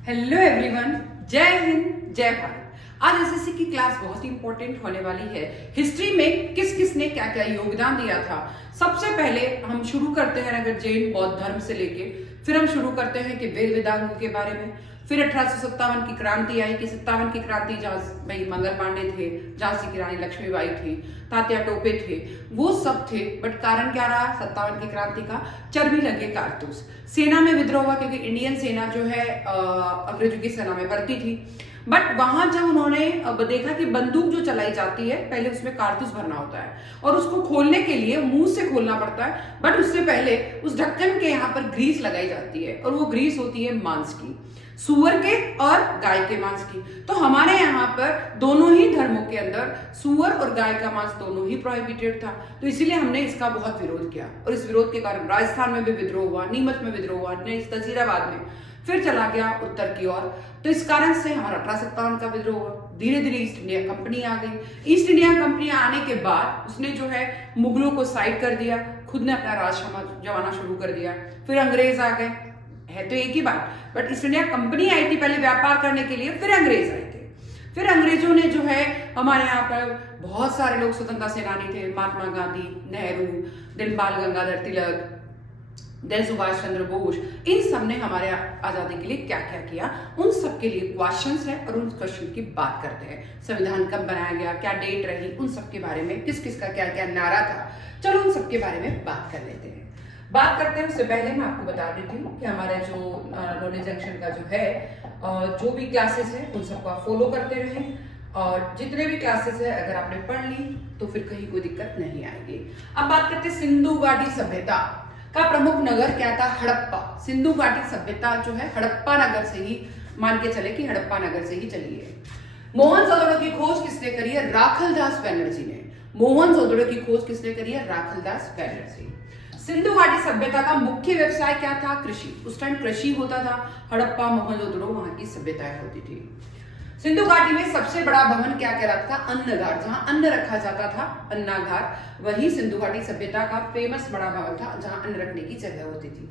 Hello everyone, जय हिंद जय भारत। आज एसएससी की क्लास बहुत ही इंपॉर्टेंट होने वाली है। हिस्ट्री में किस किस ने क्या क्या योगदान दिया था, सबसे पहले हम शुरू करते हैं अगर जैन बौद्ध धर्म से लेके, फिर हम शुरू करते हैं कि वेद वेदांगों के बारे में, फिर 1857 की क्रांति आई कि 57 की क्रांति जहाँ भाई मंगल पांडे थे, झांसी की रानी लक्ष्मीबाई थी, तात्या टोपे थे, वो सब थे। बट कारण क्या रहा 57 की क्रांति का? चर्बी लगे कारतूस। सेना में विद्रोह हुआ क्योंकि इंडियन सेना जो है अंग्रेजों की सेना में भर्ती थी। बट वहां जब उन्होंने देखा कि बंदूक जो चलाई जाती है पहले उसमें कारतूस भरना होता है और उसको खोलने के लिए मुंह से खोलना पड़ता है, बट उससे पहले उस ढक्कन के यहाँ पर ग्रीस लगाई जाती है और वो ग्रीस होती है मांस की, सुअर के और गाय के मांस की। तो हमारे यहाँ पर दोनों ही धर्मों के अंदर सुअर और गाय का मांस दोनों ही प्रोहिबिटेड था, तो इसीलिए हमने इसका बहुत विरोध किया और इस विरोध के कारण राजस्थान में भी विद्रोह हुआ, नीमच में विद्रोह हुआ, नजीराबाद में, फिर चला गया उत्तर की ओर। तो इस कारण से हमारा 1857 का विद्रोह हुआ। धीरे धीरे ईस्ट इंडिया कंपनी आ गई। ईस्ट इंडिया कंपनी आने के बाद उसने जो है मुगलों को साइड कर दिया, खुद ने अपना राज जमाना शुरू कर दिया। फिर अंग्रेज आ गए, है तो एक ही बात, बट ईस्ट इंडिया कंपनी आई थी पहले व्यापार करने के लिए, फिर अंग्रेज आए थे। फिर अंग्रेजों ने जो है हमारे यहाँ पर बहुत सारे लोग स्वतंत्रता सेनानी थे, महात्मा गांधी, नेहरू, दिन बाल गंगाधर तिलक, देन सुभाष चंद्र बोस, इन सब ने हमारे आजादी के लिए क्या क्या किया, उन सब के लिए क्वेश्चंस है और उन क्वेश्चन की बात करते हैं। संविधान कब बनाया गया, क्या डेट रही, उन सब के बारे में, किस किस का क्या क्या नारा था, चलो उन सब के बारे में बात कर लेते हैं। बात करते हैं उससे पहले मैं आपको बता देती हूँ कि हमारे जो नॉलेज जंक्शन का जो है जो भी क्लासेस है उन सबको आप फॉलो करते रहें, और जितने भी क्लासेस है अगर आपने पढ़ ली तो फिर कहीं कोई दिक्कत नहीं आएगी। अब बात करते हैं सिंधु घाटी सभ्यता का प्रमुख नगर क्या था? हड़प्पा। सिंधु घाटी सभ्यता जो है हड़प्पा नगर से ही, मान के चले कि हड़प्पा नगर से ही चली है। मोहनजोदड़ो की खोज किसने करी है? राखलदास बैनर्जी ने। मोहनजोदड़ो की खोज किसने करी है? राखलदास बैनर्जी। सिंधु घाटी सभ्यता का मुख्य व्यवसाय क्या था? कृषि। उस टाइम कृषि होता था। हड़प्पा मोहनजोदड़ो वहां की सभ्यताएं होती थी। सिंधु घाटी में सबसे बड़ा भवन क्या कहलाता था? अन्नगार, जहां अन्न रखा जाता था, अन्नागार, वही सिंधु घाटी सभ्यता का फेमस बड़ा भवन था जहां अन्न रखने की जगह होती थी।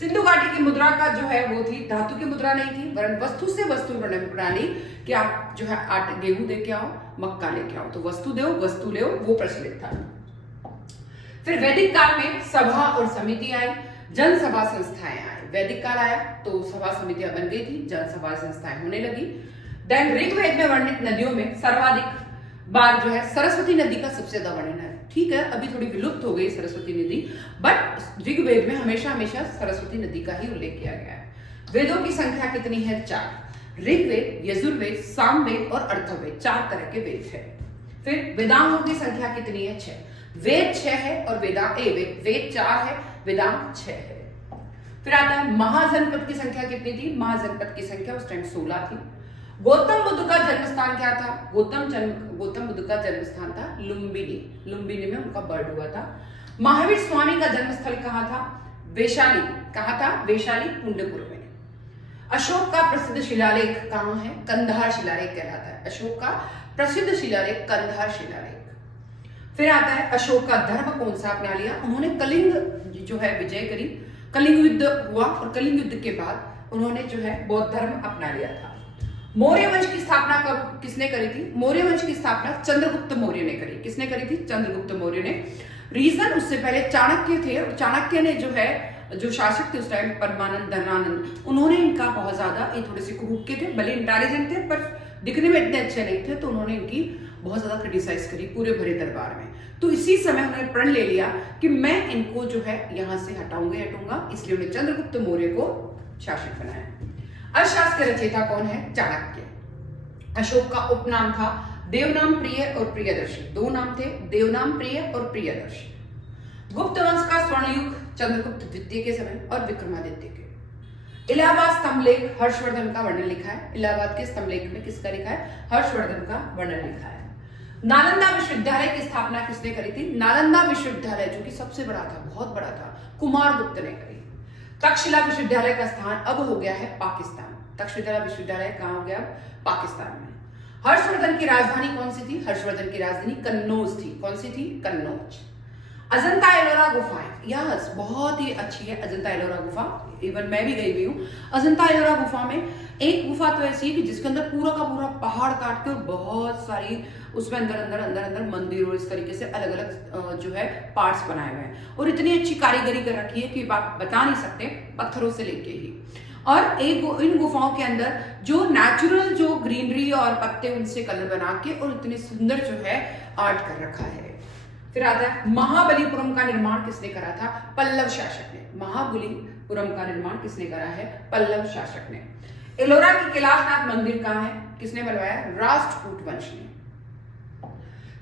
सिंधु घाटी की मुद्रा का जो है वो थी, धातु की मुद्रा नहीं थी, वरन वस्तु से वस्तु प्रणाली, कि आप जो है आटे गेहूं दे के आओ, मक्का लेके आओ, तो वस्तु दो वस्तु ले, वो प्रचलित था। फिर वैदिक काल में सभा और समिति आई, जनसभा संस्थाएं आई। वैदिक काल आया तो सभा समितियां बन गई थी, जनसभा संस्थाएं होने लगी। देन ऋग्वेद में वर्णित नदियों में सर्वाधिक बार जो है सरस्वती नदी का सबसे ज्यादा वर्णन है। ठीक है, अभी थोड़ी विलुप्त हो गई सरस्वती नदी, बट ऋग्वेद में हमेशा हमेशा सरस्वती नदी का ही उल्लेख किया गया है। वेदों की संख्या कितनी है? 4। ऋग्वेद, यजुर्वेद, सामवेद और अर्थवेद, 4 तरह के वेद है। फिर वेदांगों की संख्या कितनी है? 6। वेद 6 है और वेद 4 है, वेदांग 6 है। फिर आता है महाजनपद की संख्या कितनी थी? महाजनपद की संख्या उस टाइम 16 थी। गौतम बुद्ध का जन्म स्थान क्या था? गौतम बुद्ध का जन्म स्थान था लुम्बिनी। लुम्बिनी में उनका बर्थ हुआ था। महावीर स्वामी का जन्म स्थल कहाँ था? वैशाली। कहाँ था? वैशाली, कुंडपुर में। अशोक का प्रसिद्ध शिलालेख कहाँ है? कंधार शिलालेख कहलाता है। अशोक का प्रसिद्ध शिलालेख कंधार शिलालेख। फिर आता है अशोक का धर्म कौन सा अपना लिया? उन्होंने कलिंग जो है विजय करी, कलिंग युद्ध हुआ और कलिंग युद्ध के बाद उन्होंने जो है बौद्ध धर्म अपना लिया था। मौर्य वंश की स्थापना कब किसने करी थी? मौर्य वंश की स्थापना चंद्रगुप्त मौर्य ने करी। किसने करी थी? चंद्रगुप्त मौर्य ने। रीजन, उससे पहले चाणक्य थे और चाणक्य ने जो है, जो शासक थे उस टाइम, परमानंद, धनानंद, उन्होंने इनका बहुत ज्यादा, ये थोड़े से कुरूप के थे, भले इंटेलिजेंट थे पर दिखने में इतने अच्छे नहीं थे, तो उन्होंने इनकी बहुत ज्यादा क्रिटिसाइज करी पूरे भरे दरबार में। तो इसी समय उन्होंने प्रण ले लिया कि मैं इनको जो है यहां से हटाऊंगा, इसलिए उन्होंने चंद्रगुप्त मौर्य को शासक बनाया। अर्थशास्त्र के रचयिता कौन है? चाणक्य। अशोक का उपनाम था देवनाम प्रिय और प्रियदर्शी। 2 नाम थे, देवनाम प्रिय और प्रियदर्शी। गुप्त वंश का स्वर्ण युग चंद्रगुप्त द्वितीय के समय और विक्रमादित्य के। इलाहाबाद स्तंभलेख हर्षवर्धन का वर्णन लिखा है। इलाहाबाद के स्तंभलेख में किसका लिखा है? हर्षवर्धन का वर्णन लिखा है। नालंदा विश्वविद्यालय की स्थापना किसने करी थी? नालंदा विश्वविद्यालय जो कि सबसे बड़ा था, बहुत बड़ा था, कुमारगुप्त ने करी। तक्षशिला विश्वविद्यालय का स्थान अब हो गया है पाकिस्तान। तक्षशिला विश्वविद्यालय कहाँ हो गया? पाकिस्तान में। हर्षवर्धन की राजधानी कौन सी थी? हर्षवर्धन की राजधानी कन्नौज थी। कौन सी थी? कन्नौज। अजंता एलोरा गुफाएं, यस बहुत ही अच्छी है अजंता एलोरा गुफा, इवन मैं भी गई हुई हूँ। अजंता एलोरा गुफा में एक गुफा तो ऐसी है कि जिसके अंदर पूरा का पूरा पहाड़ काट के बहुत सारी उसमें अंदर अंदर अंदर अंदर मंदिर और इस तरीके से अलग अलग जो है पार्ट्स बनाए हुए हैं और इतनी अच्छी कारीगरी कर रखी है कि बात बता नहीं सकते, पत्थरों से लेके ही। और एक इन गुफाओं के अंदर जो नेचुरल जो ग्रीनरी और पत्ते उनसे कलर बना के और इतने सुंदर जो है आर्ट कर रखा है। फिर आता है महाबलीपुरम का निर्माण किसने करा था? पल्लव शासक ने। महाबलीपुरम का निर्माण किसने करा है? पल्लव शासक ने। एलोरा की कैलाशनाथ मंदिर कहाँ है? किसने बनवाया? राष्ट्रकूट वंश ने।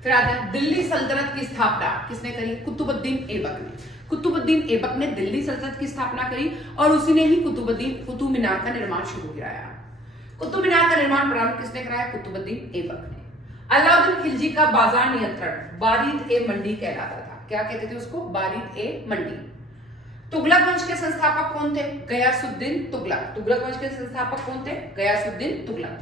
फिर आता है दिल्ली सल्तनत की स्थापना किसने करी? कुतुबुद्दीन ऐबक ने। कुतुबुद्दीन ऐबक ने दिल्ली सल्तनत की स्थापना करी और उसी ने ही कुतुब मीनार का निर्माण शुरू कराया। कुतुब मीनार का निर्माण प्रारंभ किसने कराया? कुतुबुद्दीन ऐबक ने। अलाउद्दीन खिलजी का बाजार नियंत्रण बारिद ए मंडी कहलाता था। क्या कहते थे उसको? बारिद ए मंडी। तुगलक वंश के संस्थापक कौन थे? गयासुद्दीन तुगलक। तुगलक वंश के संस्थापक कौन थे? गयासुद्दीन तुगलक।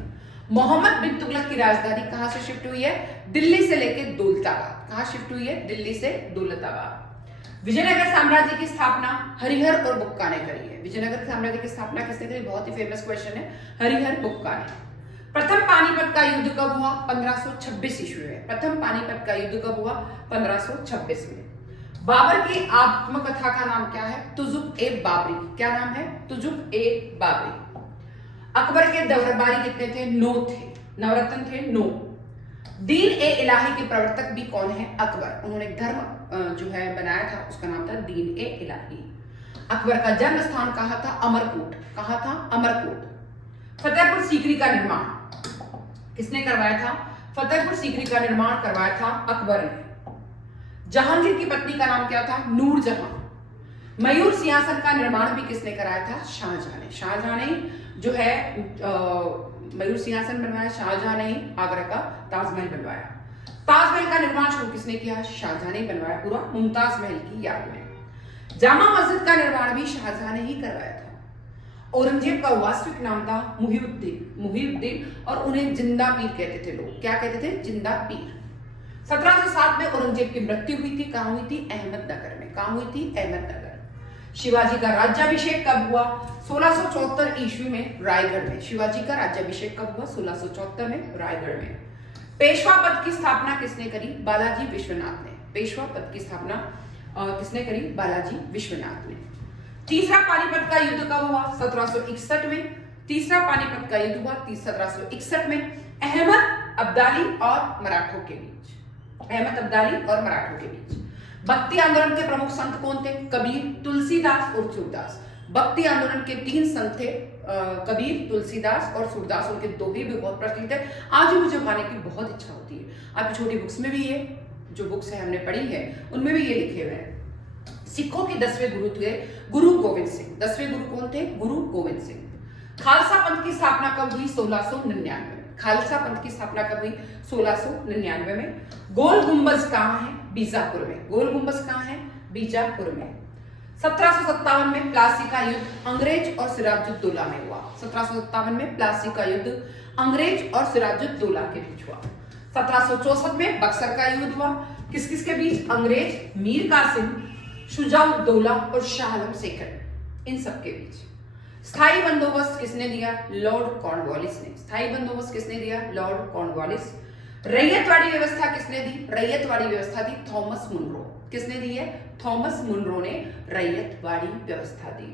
मोहम्मद बिन तुगलक की राजधानी कहां से शिफ्ट हुई है? दिल्ली से लेकर दौलताबाद। कहां शिफ्ट हुई है? दिल्ली से दौलताबाद। विजयनगर साम्राज्य की स्थापना हरिहर और बुक्का ने करी है। विजयनगर साम्राज्य की स्थापना किसने करी? बहुत ही फेमस क्वेश्चन है, हरिहर बुक्का ने। प्रथम पानीपत का युद्ध कब हुआ? 1526 ईस्वी में। प्रथम पानीपत का युद्ध कब हुआ? 1526 में। बाबर की आत्मकथा का नाम क्या है? तुजुक ए बाबरी। क्या नाम है? तुजुक ए बाबरी। अकबर के दरबारी कितने थे? 9 थे। नवरत्न थे 9। दीन ए इलाही के प्रवर्तक भी कौन है? अकबर। उन्होंने एक धर्म जो है बनाया था, उसका नाम था दीन ए इलाही। अकबर का जन्म स्थान कहाँ था? अमरकोट। कहाँ था? अमरकोट। फतेहपुर सीकरी का निर्माण किसने करवाया था? फतेहपुर सीकरी का निर्माण करवाया था अकबर ने। जहांगीर की पत्नी का नाम क्या था? नूरजहां। मयूर सिंहासन का निर्माण भी किसने कराया था? शाहजहां ने। शाहजहां ने जो है मयूर सिंहासन बनवाया, शाहजहां ने आगरा का ताजमहल बनवाया। ताजमहल का निर्माण शुरू किसने किया? शाहजहां ने बनवाया, पूरा मुमताज महल की याद में। जामा मस्जिद का निर्माण भी शाहजहां ने ही करवाया था। औरंगजेब का वास्तविक नाम था मुहिउद्दीन और उन्हें जिंदा पीर कहते थे लोग। क्या कहते थे? जिंदा पीर। 1707 में औरंगजेब की मृत्यु हुई थी। कहां हुई थी? अहमदनगर में। कहां हुई थी? अहमदनगर। शिवाजी का राज्याभिषेक कब हुआ? 1674 ईस्वी में रायगढ़ में। शिवाजी का राज्याभिषेक कब हुआ? 1674 में रायगढ़ में। पेशवा पद की स्थापना किसने करी? बालाजी विश्वनाथ ने। पेशवा पद की स्थापना किसने करी? बालाजी विश्वनाथ ने। तीसरा पानीपत का युद्ध कब हुआ? 1761 में। तीसरा पानीपत का युद्ध हुआ 1761 में अहमद अब्दाली और मराठों के बीच। अहमद अब्दाली और मराठों के बीच। भक्ति आंदोलन के प्रमुख संत कौन थे? कबीर, तुलसीदास और सूरदास। भक्ति आंदोलन के 3 संत थे, कबीर, तुलसीदास और सूरदास। उनके दोहे भी बहुत प्रचलित है। आज भी मुझे पढ़ने की बहुत इच्छा होती है। आपकी छोटी बुक्स में भी ये जो बुक्स है हमने पढ़ी है उनमें भी ये लिखे हुए हैं। सिखों के 10वें गुरु थे गुरु गोविंद सिंह। 10वें गुरु कौन थे? गुरु गोविंद सिंह। खालसा पंथ की स्थापना कब हुई? 1699 में। खालसा पंथ की स्थापना कब हुई? 1699 में। गोल गुंबज कहाँ है? बीजापुर में। गोल गुंबज कहाँ है? बीजापुर में। 1757 में प्लासी का युद्ध अंग्रेज और सिराजुद्दौला में हुआ। 1757 में प्लासी का युद्ध अंग्रेज और सिराजुद्दौला के बीच हुआ। 1764 में बक्सर का युद्ध हुआ। किस किस के बीच? अंग्रेज, मीर कासिम, शुजाउद्दौला और शाह आलम सेकंड, इन सब के बीच। स्थायी बंदोबस्त किसने दिया? लॉर्ड कॉर्नवालिस ने। स्थायी बंदोबस्त किसने दिया? Lord Cornwallis. रैयतवाड़ी व्यवस्था किसने दी? रैयतवाड़ी व्यवस्था दी थॉमस मुनरो। किसने दी है? थॉमस मुनरो ने रैयतवाड़ी व्यवस्था दी।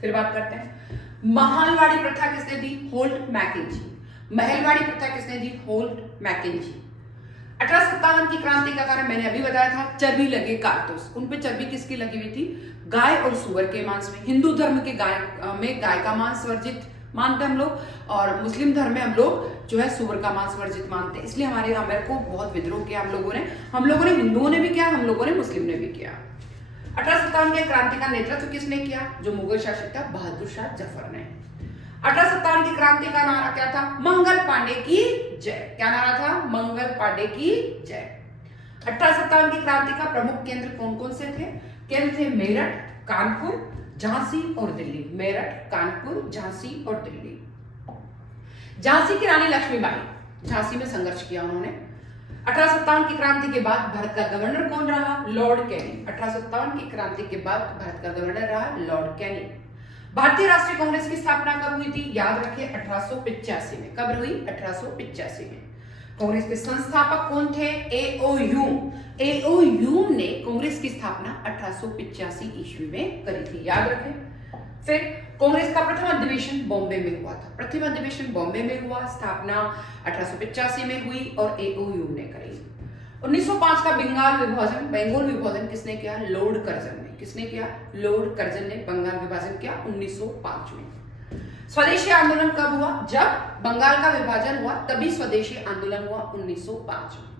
फिर बात करते हैं महलवाड़ी प्रथा किसने दी? Holt McKenzie. महलवाड़ी प्रथा किसने दी? Holt McKenzie. 1857 की क्रांति का कारण मैंने अभी बताया था, चर्बी लगे कारतूस। उन पे चर्बी किसकी लगी हुई थी? गाय और सुअर के मांस में। हिंदू धर्म के गाय का मांस वर्जित मानते हम लोग और मुस्लिम धर्म में हम लोग जो है सुअर का मांस वर्जित मानते हैं। इसलिए हमारे को बहुत विद्रोह किया हम लोगों ने हिंदुओं ने भी किया, हम लोगों ने मुस्लिम ने भी किया। 1857 के क्रांति का नेतृत्व किसने किया? जो मुगल शासक था बहादुर शाह जफर ने। 1857 की क्रांति का नारा क्या था? मंगल पांडे की जय। क्या नारा था? मंगल पांडे की जय। 1857 की क्रांति का प्रमुख केंद्र कौन कौन से थे? केंद्र थे मेरठ, कानपुर, झांसी और दिल्ली। मेरठ, कानपुर, झांसी और दिल्ली। झांसी की रानी लक्ष्मीबाई झांसी में संघर्ष किया उन्होंने। 1857 की क्रांति के बाद भारत का गवर्नर कौन रहा? लॉर्ड कैनी। 1857 की क्रांति के बाद भारत का गवर्नर रहा लॉर्ड कैनी। भारतीय राष्ट्रीय कांग्रेस की स्थापना कब हुई थी? याद रखिए 1885 में। कब हुई? 1885 में। कांग्रेस के संस्थापक कौन थे? एओ ने कांग्रेस की स्थापना 1885 ईस्वी में करी थी, याद रखें। फिर कांग्रेस का प्रथम अधिवेशन बॉम्बे में हुआ था। प्रथम अधिवेशन बॉम्बे में हुआ, स्थापना 1885 में हुई और एओयू ने करी। 1905 का बंगाल विभाजन किसने किया? लॉर्ड कर्जन ने। किसने किया? लॉर्ड कर्जन ने बंगाल विभाजन किया 1905 में। स्वदेशी आंदोलन कब हुआ? जब बंगाल का विभाजन हुआ तभी स्वदेशी आंदोलन हुआ 1905 में।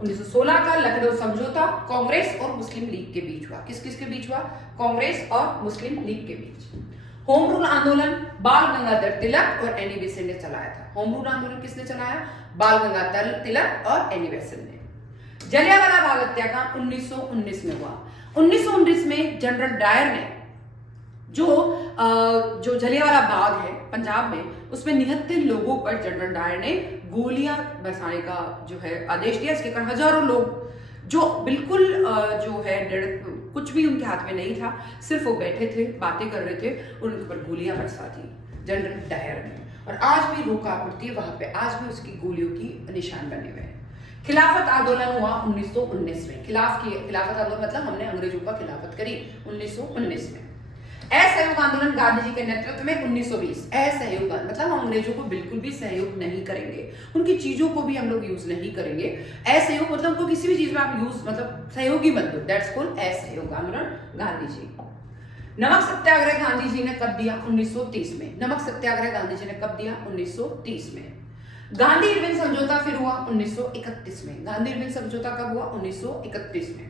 1916 का लखनऊ समझौता कांग्रेस और मुस्लिम लीग के बीच हुआ। किस किस के बीच हुआ? कांग्रेस और मुस्लिम लीग के बीच। होम रूल आंदोलन बाल गंगाधर तिलक और एनी बेसेंट ने चलाया था। होम रूल आंदोलन किसने चलाया? बाल गंगाधर तिलक और एनी बेसेंट ने। जलियांवाला बाग हत्याकांड 1919 में हुआ। 1919 में जनरल डायर ने जो जलियांवाला बाग है पंजाब में, उसमें निहत्थे लोगों पर जनरल डायर ने गोलियां बरसाने का जो है आदेश दिया। इसके कारण हजारों लोग जो बिल्कुल जो है कुछ भी उनके हाथ में नहीं था, सिर्फ वो बैठे थे, बातें कर रहे थे, उनके ऊपर गोलियां बरसा दी जनरल डायर ने। और आज भी रोका पड़ती है वहां पे, आज भी उसकी गोलियों की निशान बने हुए हैं। खिलाफत आंदोलन हुआ 1919 में। खिलाफत आंदोलन मतलब हमने अंग्रेजों का खिलाफत करी 1919 में। असहयोग आंदोलन गांधी जी के नेतृत्व में 1920। असहयोग मतलब हम अंग्रेजों को बिल्कुल भी सहयोग नहीं करेंगे, उनकी चीजों को भी हम लोग यूज नहीं करेंगे। असहयोग मतलब उनको किसी भी चीज में आप यूज मतलब सहयोगी मत दो, दैट्स कॉल्ड असहयोग आंदोलन गांधी जी। नमक सत्याग्रह गांधी जी ने कब दिया? 1930 में। नमक सत्याग्रह गांधी जी ने कब दिया? 1930 में। गांधी इरविन समझौता फिर हुआ 1931 में। गांधी इरविन समझौता कब हुआ? 1931 में।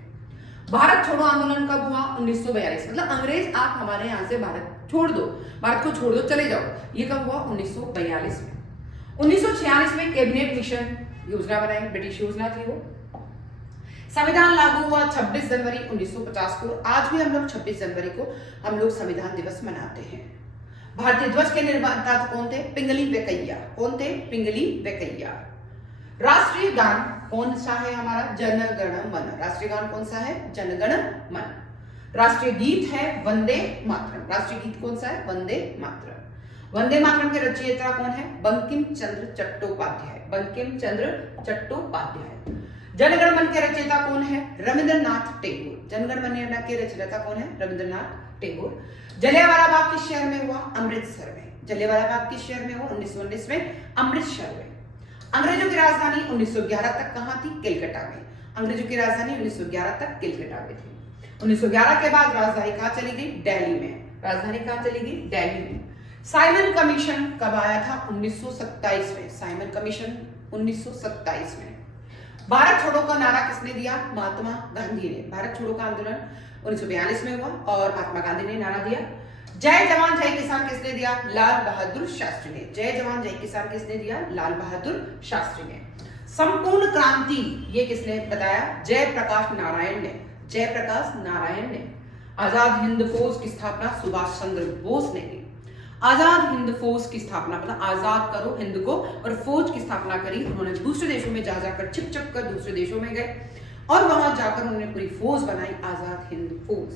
भारत छोड़ो आंदोलन कब हुआ? 1942। मतलब अंग्रेज आप हमारे यहां से भारत छोड़ दो, भारत को छोड़ दो, चले जाओ। ये कब हुआ? 1942 में। 1946 में कैबिनेट मिशन योजना बनाई, ब्रिटिश योजना थी वो। संविधान लागू हुआ 26 जनवरी 1950 को। आज भी हम लोग 26 जनवरी को हम लोग संविधान दिवस मनाते हैं। भारतीय ध्वज के निर्माता कौन थे? पिंगली वेंकैया। कौन थे? पिंगली वेंकैया। राष्ट्रीय गान कौन सा है हमारा? जन गण मन। राष्ट्रीय गान कौन सा है? जन गण मन। राष्ट्रीय गीत है वंदे मातरम। राष्ट्रीय गीत कौन सा है? वंदे मातरम। वंदे मातरम के रचयिता कौन है? बंकिम चंद्र चट्टोपाध्याय। बंकिम चंद्र चट्टोपाध्याय। जनगण मन के रचयिता कौन है? रविंद्रनाथ टैगोर। जनगण मन के रचयिता कौन है? रविंद्रनाथ टैगोर। जलियांवाला बाग किस शहर में हुआ? अमृतसर में। जलियांवाला बाग किस शहर में हुआ? 1919 में अमृतसर में। अंग्रेजों की राजधानी 1911 तक कहां थी? कलकत्ता में। अंग्रेजों की राजधानी 1911 तक कलकत्ता में थी। 1911 के बाद राजधानी कहां चली गई? दिल्ली में। राजधानी कहां चली गई? दिल्ली में। साइमन कमीशन कब आया था? 1927 में। साइमन कमीशन 1927 में। भारत छोड़ो का नारा किसने दिया? महात्मा गांधी ने। भारत छोड़ो का आंदोलन 1942 में हुआ और महात्मा गांधी ने नारा दिया। जय जवान जय किसान किसने दिया? लाल बहादुर शास्त्री ने। जय जवान जय किसान किसने दिया? लाल बहादुर शास्त्री ने। संपूर्ण क्रांति ये किसने बताया? जयप्रकाश नारायण ने। जयप्रकाश नारायण ने। आजाद हिंद फौज की स्थापना सुभाष चंद्र बोस ने की। आजाद हिंद फौज की स्थापना मतलब आजाद करो हिंद को, और फौज की स्थापना करी उन्होंने। दूसरे देशों में जा जाकर छिप कर दूसरे देशों में गए और वहां जाकर उन्होंने पूरी फौज बनाई, आजाद हिंद फौज।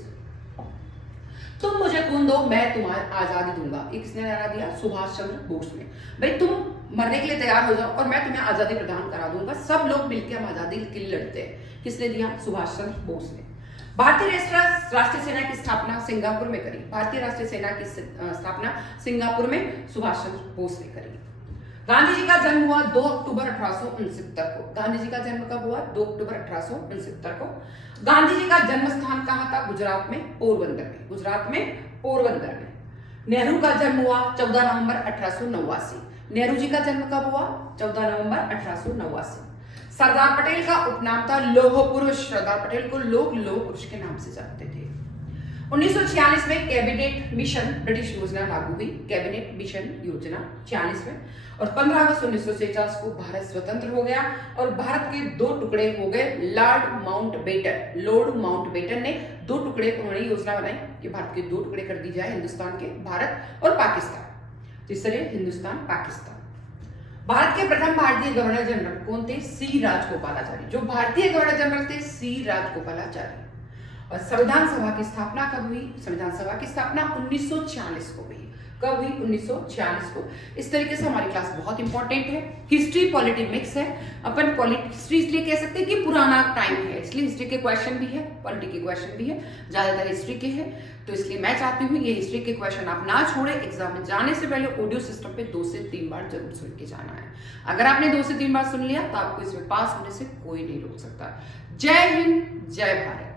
तुम मुझे खून दो मैं तुम्हें आजादी दूंगा, ये किसने नारा दिया? सुभाष चंद्र बोस ने। भाई तुम मरने के लिए तैयार हो जाओ और मैं तुम्हें आजादी प्रदान करा दूंगा, सब लोग मिलकर हम आजादी के लिए लड़ते हैं। किसने दिया? सुभाष चंद्र बोस ने। भारतीय राष्ट्रीय सेना की स्थापना सिंगापुर में करी। भारतीय राष्ट्रीय सेना की स्थापना सिंगापुर में सुभाष चंद्र बोस ने करी। गांधी जी का जन्म हुआ 2 अक्टूबर 1869 को। गांधी जी का जन्म कब हुआ? 2 अक्टूबर 1869 को। गांधी जी का जन्म स्थान कहां था? गुजरात में पोरबंदर में। गुजरात में पोरबंदर में। नेहरू का जन्म हुआ 14 नवंबर 1889। नेहरू जी का जन्म कब हुआ? 14 नवंबर 1889। सरदार पटेल का उपनाम था लौह पुरुष। सरदार पटेल को लोग लौह पुरुष के नाम से जानते थे। 1946 में कैबिनेट मिशन ब्रिटिश योजना लागू हुई। कैबिनेट मिशन योजना 46 में। और 15 अगस्त 1949 को भारत स्वतंत्र हो गया और भारत के 2 टुकड़े हो गए। लॉर्ड माउंटबेटन ने 2 टुकड़े उन्होंने योजना बनाई कि भारत के 2 टुकड़े कर दी जाए, हिंदुस्तान के, भारत और पाकिस्तान। तीसरे हिंदुस्तान पाकिस्तान। भारत के प्रथम भारतीय गवर्नर जनरल कौन थे? सी राजगोपालाचारी। जो भारतीय गवर्नर जनरल थे सी राजगोपालाचारी। और संविधान सभा की स्थापना कब हुई? संविधान सभा की स्थापना 1946 को हुई। कब हुई? 1946 को। इस तरीके से हमारी क्लास बहुत इंपॉर्टेंट है। हिस्ट्री पॉलिटी मिक्स है। अपन हिस्ट्री इसलिए कह सकते हैं कि पुराना टाइम है, इसलिए हिस्ट्री के क्वेश्चन भी है, पॉलिटी के क्वेश्चन भी है, ज्यादातर हिस्ट्री के हैं। तो इसलिए मैं चाहती हूँ ये हिस्ट्री के क्वेश्चन आप ना छोड़े, एग्जाम में जाने से पहले ऑडियो सिस्टम पे 2 से 3 बार जरूर सुन के जाना है। अगर आपने 2 से 3 बार सुन लिया तो आपको इसमें पास होने से कोई नहीं रोक सकता। जय हिंद, जय भारत।